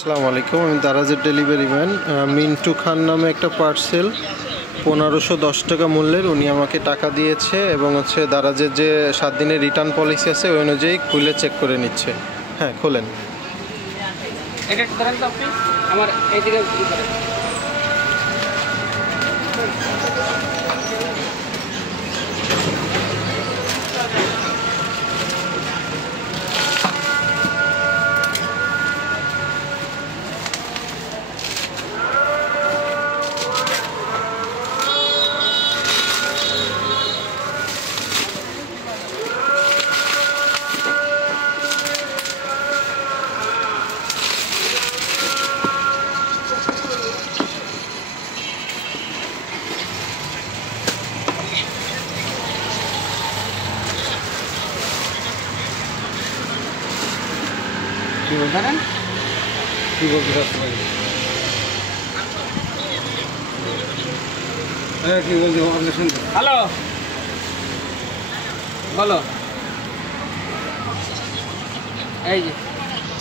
আসসালামু আলাইকুম, আমি দারাজের ডেলিভারি ম্যান। মিন্টু খান নামে একটা পার্সেল 1510 টাকা মূল্যের উনি আমাকে টাকা দিয়েছে এবং দারাজের যে 7 দিনের রিটার্ন পলিসি আছে ওই অনুযায়ী খুলে চেক করে নিচ্ছে। হ্যাঁ, খোলেন। এটা ধরেন তো আপনি আমার এইদিকে করেন। কি বলছেন? কি বলতে চাচ্ছেন? কি বলতে আপনি শুনছেন? হ্যালো, বলো। এই যে